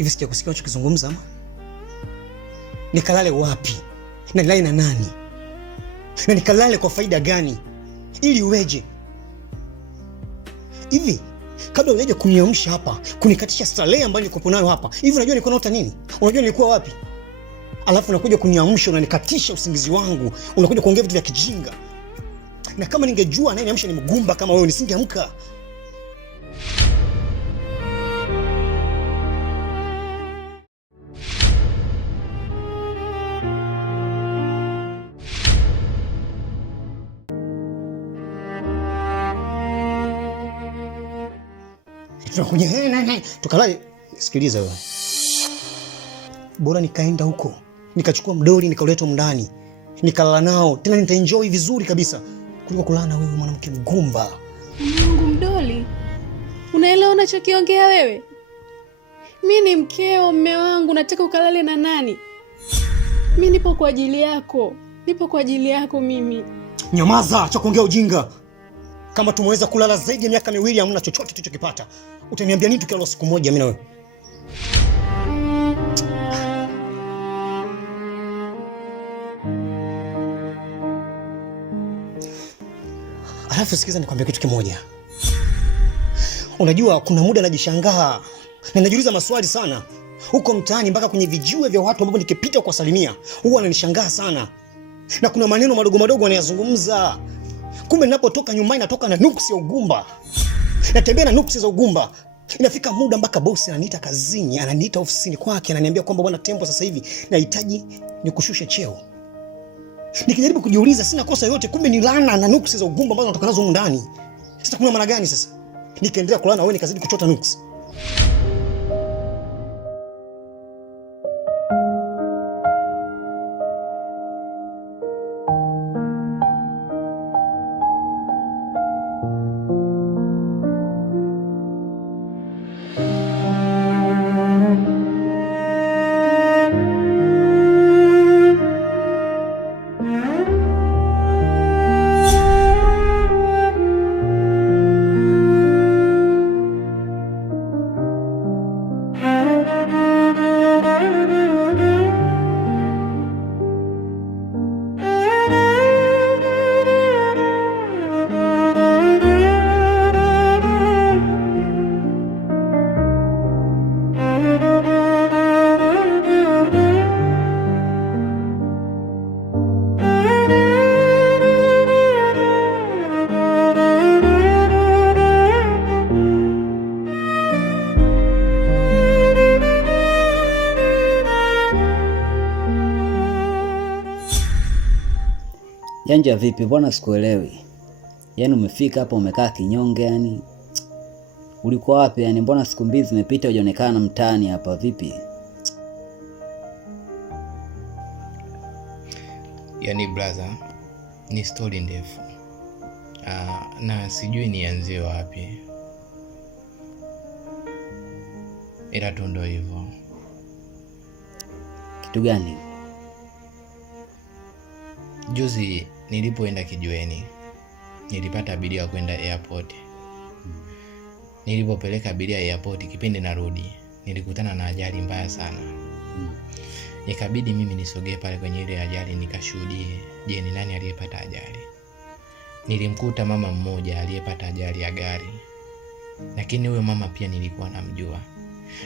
Hivi sijakusikia unachokizungumza ama? Nikalale wapi? Na nilale na nani? Na nikalale kwa faida gani? Ili uweje? Hivi kabla unaje kuniamsha hapa, kunikatisha starehe ambayo nilikuwa nayo hapa. Hivi unajua nilikuwa naota nini? Unajua nilikuwa wapi? Alafu unakuja kuniamsha, unanikatisha usingizi wangu. Unakuja kuongea vitu vya kijinga. Na kama ningejua nani niamsha ni mgumba kama wewe, nisingeamka. Tunakuja tukalale. Sikiliza wewe. Bora nikaenda huko, nikachukua mdoli, nikauleta ndani, nikalala nao, tena nitaenjoy vizuri kabisa kuliko kulala na wewe mwanamke mgumba. Mungu mdoli. Unaelewa unachokiongea wewe? Mimi ni mkeo, mume wangu, nataka ukalale na nani? Mimi nipo kwa ajili yako. Nipo kwa ajili yako mimi. Nyamaza, acha kuongea ujinga. Kama tumeweza kulala zaidi ya miaka 2 hamna chochote tulichokipata. Utaniambia nini tukilala siku moja mimi na wewe? Alafu sikiza nikwambia kitu kimoja. Unajua kuna muda najishangaa na najiuliza maswali sana. Huko mtaani mpaka kwenye vijiwe vya watu ambao nikipita kwa salimia, huwa ananishangaa sana. Na kuna maneno madogo madogo anayazungumza. Kumbe ninapotoka nyumbani natoka na nuksi ya ugumba. Natembea na nuksi za ugumba. Inafika muda mpaka bosi ananiita kazini, ananiita ofisini kwake, ananiambia kwamba bwana Tembo, sasa hivi nahitaji nikushushe cheo. Nikijaribu kujiuliza sina kosa yote, kumbe ni laana na nuksi za ugumba ambazo natoka nazo ndani. Sasa kuna maana gani sasa? Nikaendelea kulala na wewe nikazidi kuchota nuksi. Janja vipi? Mbona sikuelewi? Yaani umefika hapa umekaa kinyonge yani. Ulikuwa wapi yani? Mbona siku mbili zimepita hujaonekana mtaani hapa vipi? Yani brother, ni story ndefu. Na sijui nianzie wapi. Ila tu ndo hivyo. Kitu gani? Juzi nilipoenda kijiweni, nilipata abiria kwenda airport. Nilipopeleka abiria airport, kipindi narudi, nilikutana na ajali mbaya sana. Ikabidi mimi nisogee pale kwenye ile ajali nikashuhudie, je, ni nani aliyepata ajali. Nilimkuta mama mmoja aliyepata ajali ya gari. Lakini huyo mama pia nilikuwa namjua.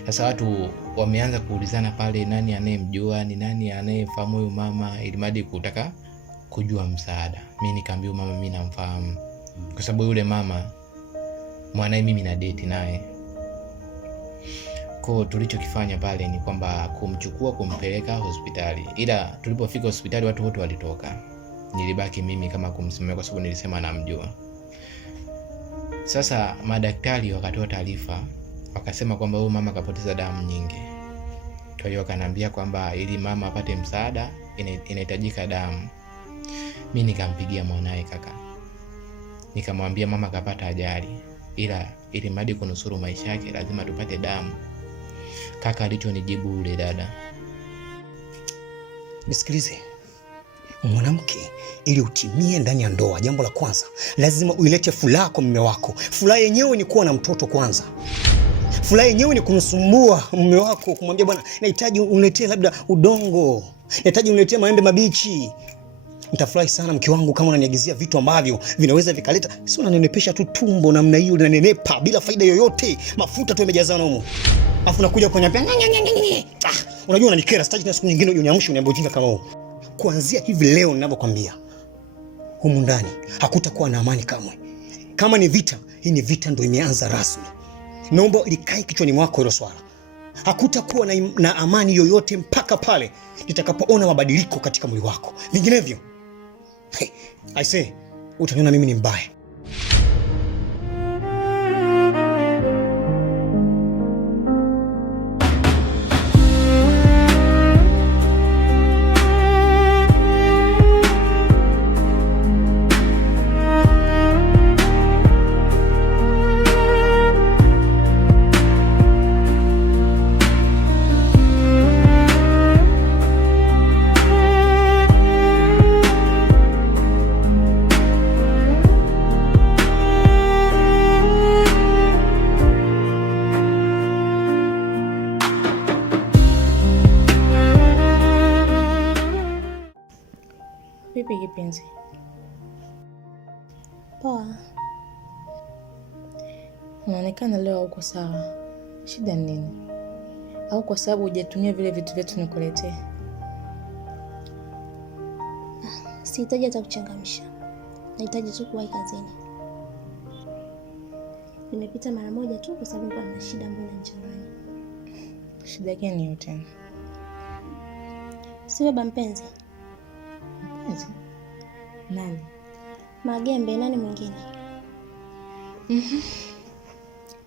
Sasa watu wameanza kuulizana pale, nani anayemjua, ni nani anayefahamu huyo mama, ilimadi kutaka kujua msaada. Mimi nikamwambia mama mimi namfahamu. Kwa sababu yule mama mwanae mimi na date naye. Kwa tulichokifanya pale ni kwamba kumchukua kumpeleka hospitali. Ila tulipofika hospitali watu wote walitoka. Nilibaki mimi kama kumsimamia kwa sababu nilisema namjua. Sasa madaktari wakatoa taarifa, wakasema kwamba huyu mama kapoteza damu nyingi. Kwa hiyo wakaniambia kwamba ili mama apate msaada inahitajika damu. Mimi nikampigia mwanae kaka. Nikamwambia mama kapata ajali, ila ili mradi kunusuru maisha yake lazima tupate damu. Kaka alichonijibu yule dada, nisikilize. Mwanamke ili utimie ndani ya ndoa, jambo la kwanza lazima uilete furaha kwa mume wako. Furaha yenyewe ni kuwa na mtoto kwanza. Furaha yenyewe ni kumsumbua mume wako, kumwambia bwana, nahitaji uniletee labda udongo, nahitaji uniletee maembe mabichi. Nitafurahi sana mke wangu kama unaniagizia vitu ambavyo vinaweza vikaleta, sio unanenepesha tu tumbo namna hiyo, linanenepa bila faida yoyote, mafuta tu yamejazana humo. Alafu nakuja kuniambia unajua unanikera, sitaji na siku nyingine uniamshe uniambie ujinga kama huo. Kuanzia hivi leo ninavyokuambia, humu ndani hakutakuwa na amani kamwe. Kama ni vita, hii ni vita ndio imeanza rasmi. Naomba likae kichwani mwako hilo swala. Hakutakuwa na amani yoyote mpaka pale nitakapoona mabadiliko katika mwili wako. Vinginevyo, I say, utaniona mimi ni mbaya. Vipi kipenzi? Poa. Unaonekana leo hauko sawa. Shida ni nini? Au kwa sababu hujatumia vile vitu vyetu nikuletee? Sihitaji hata kuchangamsha. Nahitaji tu kuwahi kazini. Nimepita mara moja tu kwa sababu nilikuwa na shida ambayo inanichanganya. Shida gani hiyo tena? Si baba mpenzi? Mpenzi? Nani? Magembe, nani mwingine?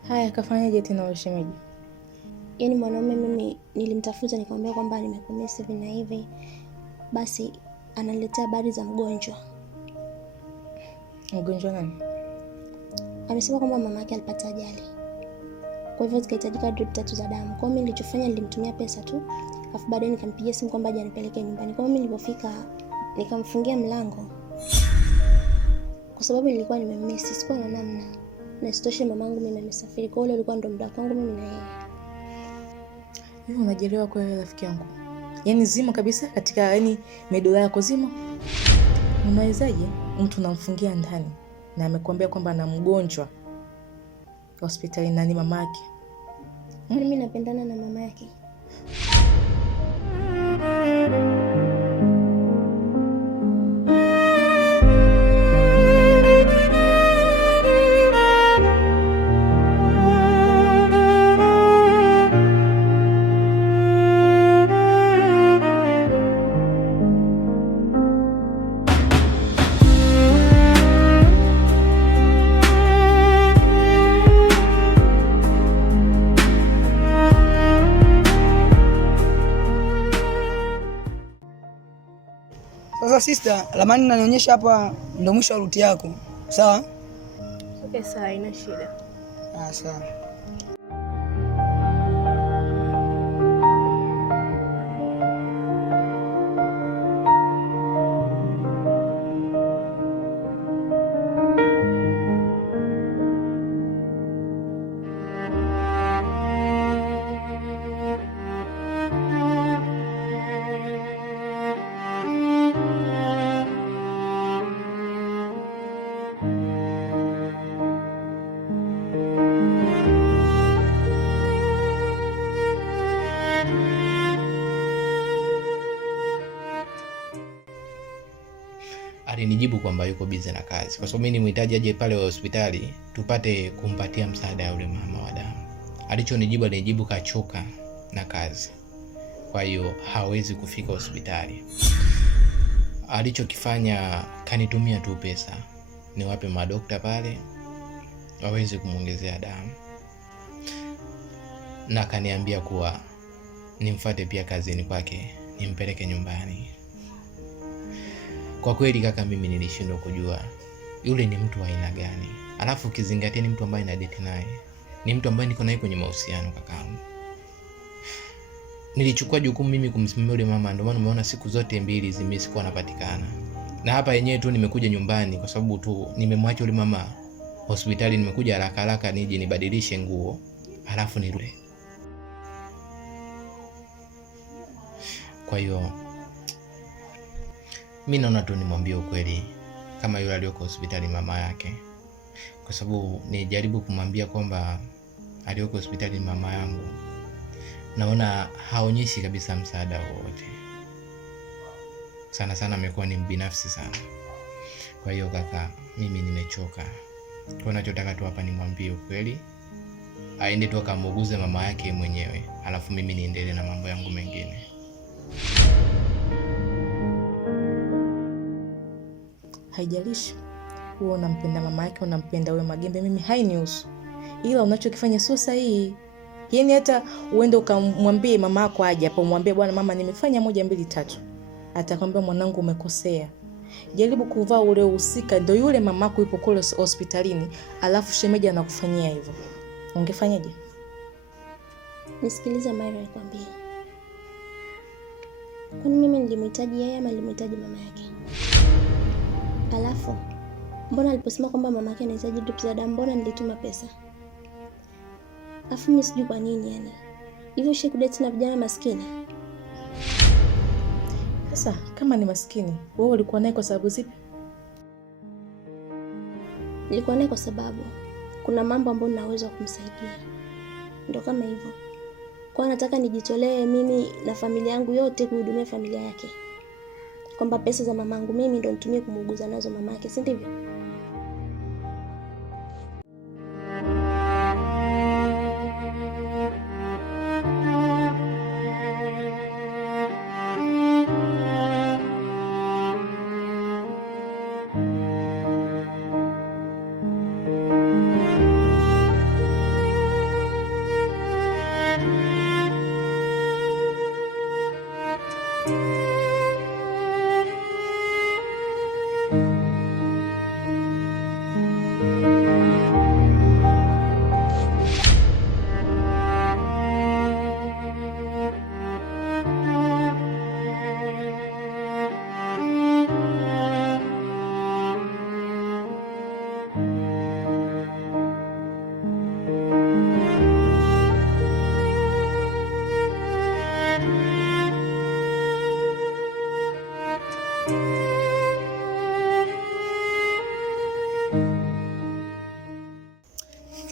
Haya, kafanyaje tena wewe shemeji? Yaani mwanaume mimi nilimtafuta nikamwambia kwamba nimekumisi hivi na hivi. Basi ananiletea habari za mgonjwa. Mgonjwa nani? Amesema kwamba mama yake alipata ajali. Kwa hivyo zikahitajika drip 3 za damu. Kwa hiyo mimi nilichofanya nilimtumia pesa tu. Alafu baadaye nikampigia simu kwamba aje anipeleke nyumbani. Kwa hiyo mimi nilipofika nikamfungia mlango. Kwa sababu nilikuwa nimemmisi, sikuwa na namna. Na isitoshe mamangu mimi amesafiri. Kwa hiyo ulikuwa ndo muda wangu mimi na yeye. Hivi unajelewa kwa wewe rafiki yangu? Yaani zima kabisa katika medola yako zima. Unawezaje mtu unamfungia ndani na amekwambia kwamba ana mgonjwa hospitali na ni mama yake? Mimi napendana na mama yake. Sasa sister, ramani inanionyesha hapa ndio mwisho wa ruti yako. Sawa? Okay, sawa, haina shida. Sawa. Alinijibu kwamba yuko busy na kazi, kwa sababu mimi nimhitaji aje pale hospitali tupate kumpatia msaada ya yule mama wa damu. Alinijibu kachoka na kazi, kwa hiyo hawezi kufika hospitali. Alichokifanya kanitumia tu pesa niwape madokta pale waweze kumuongezea damu, na kaniambia kuwa nimfuate pia kazini kwake nimpeleke nyumbani. Kwa kweli kaka, mimi nilishindwa kujua yule ni mtu wa aina gani. Alafu ukizingatia ni mtu ambaye na date naye, ni mtu ambaye niko naye kwenye mahusiano kakangu. Nilichukua jukumu mimi kumsimamia yule mama, ndio maana umeona siku zote mbili zimesikuwa napatikana. Na hapa yenyewe tu nimekuja nyumbani kwa sababu tu nimemwacha yule mama hospitali, nimekuja haraka nije nibadilishe nguo halafu nirudi. Kwa hiyo mimi naona tu nimwambie ukweli kama yule aliyoko hospitali mama yake, kwa sababu nijaribu kumwambia kwamba aliyoko hospitali mama yangu, naona haonyeshi kabisa msaada wowote. Sana sana amekuwa ni mbinafsi sana. Kwa hiyo kaka, mimi nimechoka. Kwa nachotaka tu hapa nimwambie ukweli, aende tu akamuuguze mama yake mwenyewe, alafu mimi niendelee na mambo yangu mengine. Haijalishi wewe unampenda mama yake, unampenda wewe Magembe, mimi hainihusu. Ila unachokifanya sio sahihi. Yaani hata uende ukamwambie mama yako aje hapo, umwambie bwana mama nimefanya 1 2 3. Atakwambia mwanangu umekosea. Jaribu kuvaa ule usika ndio yule mamako yupo kule hospitalini, alafu shemeji anakufanyia hivyo. Ungefanyaje? Nisikilize Myra nikwambie. Kwani mimi nilimhitaji yeye ama nilimhitaji mama yake? Alafu mbona aliposema kwamba mama yake anahitaji drip za damu, mbona nilituma pesa? Alafu mimi sijui kwa nini yani. Hivyo she kudate na vijana maskini. Sasa kama ni maskini, wewe ulikuwa naye kwa sababu zipi? Nilikuwa naye kwa sababu kuna mambo ambayo ninaweza kumsaidia. Ndio kama hivyo. Kwa nataka nijitolee mimi na familia yangu yote kuhudumia familia yake. Kwamba pesa za mamangu mimi ndo nitumie kumuuguza nazo mamake, si ndivyo?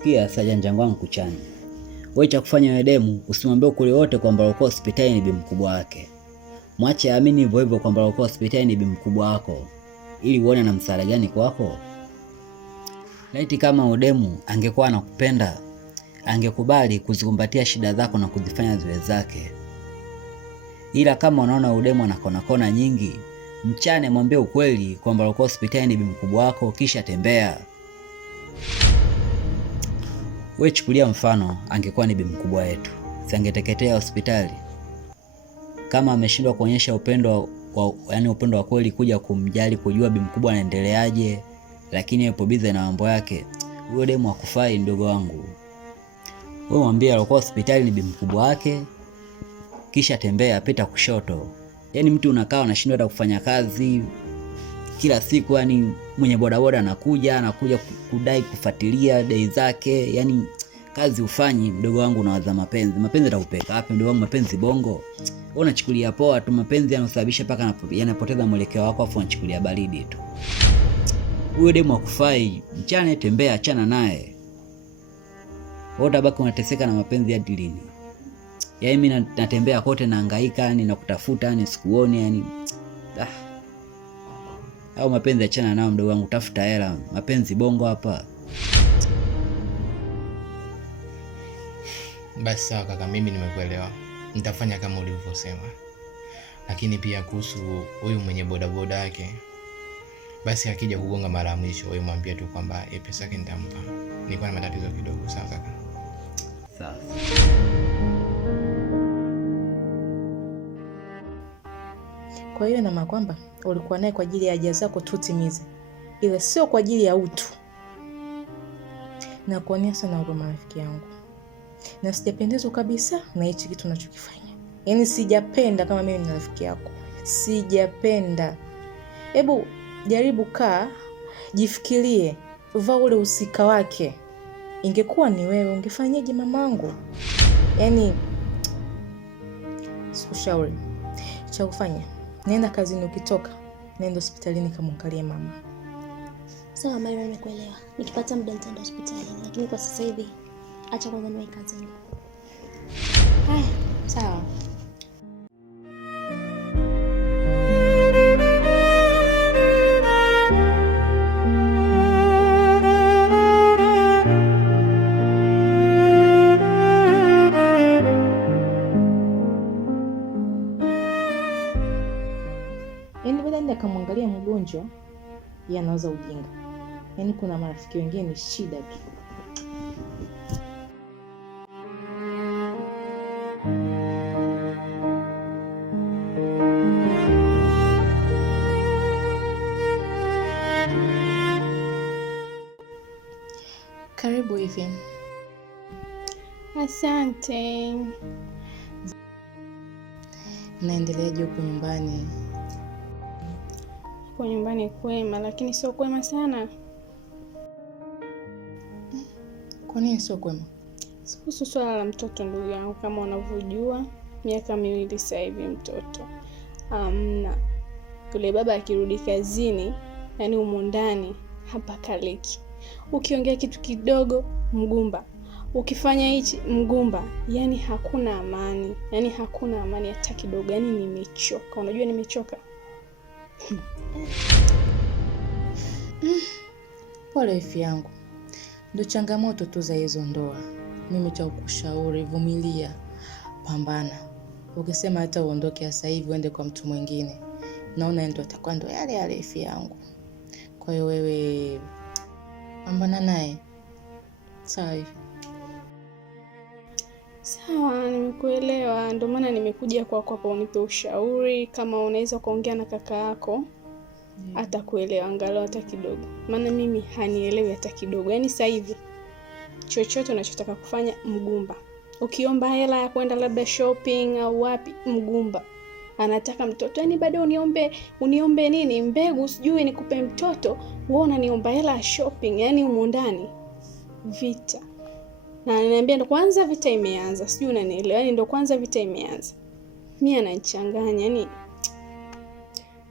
Sikia sajanja wangu kuchani. Wewe cha kufanya wewe demu, usimwambie kule wote kwamba uko hospitali ni bibi mkubwa wake. Mwache aamini hivyo hivyo kwamba uko hospitali ni bibi mkubwa wako, ili uone na msaada gani kwako. Laiti kama udemu angekuwa anakupenda, angekubali kuzikumbatia shida zako na kuzifanya ziwe zake. Ila kama unaona udemu anakona kona nyingi, mchane mwambie ukweli kwamba uko hospitali ni bibi mkubwa wako, kisha tembea. Wewe chukulia mfano angekuwa ni bibi mkubwa wetu, sangeteketea hospitali. Kama ameshindwa kuonyesha upendo wa kweli, kuja kumjali, kujua bibi mkubwa anaendeleaje, lakini yupo bize na mambo yake, huyo demu hakufai ndogo wangu. Wewe mwambie alikuwa hospitali ni bibi mkubwa wake, kisha tembea, pita kushoto. Yaani mtu unakaa unashindwa hata kufanya kazi kila siku, yani mwenye bodaboda anakuja kudai kufuatilia dai zake, yani kazi ufanyi. Mdogo wangu unawaza mapenzi atakupeka wapi mdogo wangu? Mapenzi bongo. Wewe unachukulia poa tu mapenzi, yanasababisha paka yanapoteza mwelekeo wako, afu unachukulia baridi tu. Huyo demu hakufai, mchane, tembea, achana naye. Wewe utabaki unateseka na mapenzi hadi lini? Yaani mimi natembea kote nahangaika, yani nakutafuta, yani sikuoni, yani au mapenzi achana nao mdogo wangu, tafuta hela. Mapenzi bongo hapa. Basi sawa kaka, mimi nimekuelewa. Nitafanya kama ulivyosema. Lakini pia kuhusu huyu mwenye bodaboda yake, basi akija kugonga mara ya mwisho, wewe mwambie tu kwamba pesa yake nitampa. Nilikuwa na matatizo kidogo, sawa kaka? Sawa. Kwa hiyo na kwamba ulikuwa naye kwa ajili ya haja zako tu timize, ila sio kwa ajili ya utu. Na kuonea sana huruma rafiki yangu. Na sijapendezwa kabisa na hichi kitu unachokifanya. Yaani sijapenda kama mimi ni rafiki yako. Sijapenda. Hebu jaribu kaa, jifikirie, vaa ule usika wake. ingekuwa ni wewe ungefanyaje mamangu? Yaani sikushauri. Cha kufanya, nenda kazini, ukitoka nenda hospitalini kamwangalie mama. Sawa Maira, nimekuelewa. Nikipata muda nitaenda hospitalini, lakini kwa sasa hivi acha kwanza niwe kazini. Haya, sawa. Yaani baada nenda kamwangalia mgonjwa, yeye anauza ujinga. Yaani kuna marafiki wengine ni shida tu. Karibu hivi. Asante. Naendeleaje huko nyumbani? Kwa nyumbani kwema, lakini sio kwema sana. Kwa nini sio kwema? Kuhusu swala la mtoto, ndugu yangu, kama unavyojua, miaka 2 sasa hivi mtoto amna. Yule baba akirudi kazini, yani humo ndani hapa kaleki. Ukiongea kitu kidogo mgumba, ukifanya hichi mgumba, yani hakuna amani, yani hakuna amani hata kidogo. Yani nimechoka, unajua nimechoka. Pole ifi yangu, ndio changamoto tu za hizo ndoa. Mimi cha kukushauri, vumilia, pambana. Ukisema hata uondoke sasa hivi uende kwa mtu mwingine, naona ndio atakuwa ndo yale yale ifi yangu. Kwa hiyo wewe pambana naye. Sawa hivi? Sawa, nimekuelewa. Ndio maana nimekuja kwako hapa unipe ushauri, kama unaweza kuongea na kaka yako. Atakuelewa angalau hata kidogo. Maana mimi hanielewi hata kidogo. Yaani sasa hivi chochote unachotaka kufanya mgumba. Ukiomba hela ya kwenda labda shopping au wapi, mgumba. Anataka mtoto. Yaani bado uniombe nini? Mbegu sijui nikupe mtoto, wewe unaniomba hela ya shopping. Yaani humo ndani vita. Na ananiambia ndo kwanza vita imeanza. Sijui unanielewa. Yaani ndo kwanza vita imeanza. Mimi ananichanganya. Yaani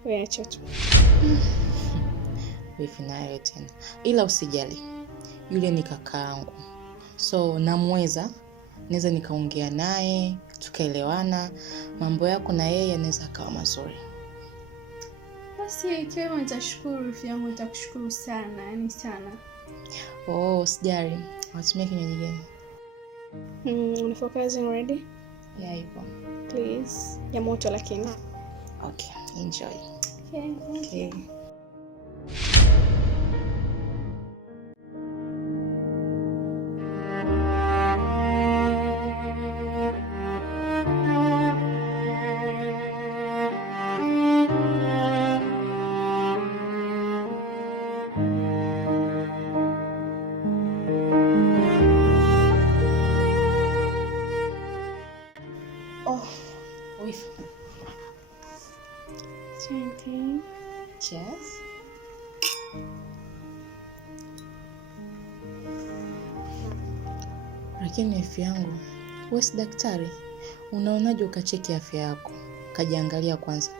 wewe acha tu. Wifi nayo tena. Ila usijali. Yule ni kakaangu. So namweza, naweza nikaongea naye, tukaelewana, mambo yako na yeye yanaweza kawa mazuri. Basi ikiwa nitashukuru wifi yangu, nitakushukuru sana, yani sana. Oh, sijali. Watumia kinywaji gani? Unafocus ready? Yeah, ipo. Please. Ya moto lakini. Okay, enjoy. Okay, thank you. Okay. Oh, wifi. Asante. Cheers. Lakini afya yangu, wewe si daktari, unaonaje ukacheki afya yako? Kajiangalia kwanza.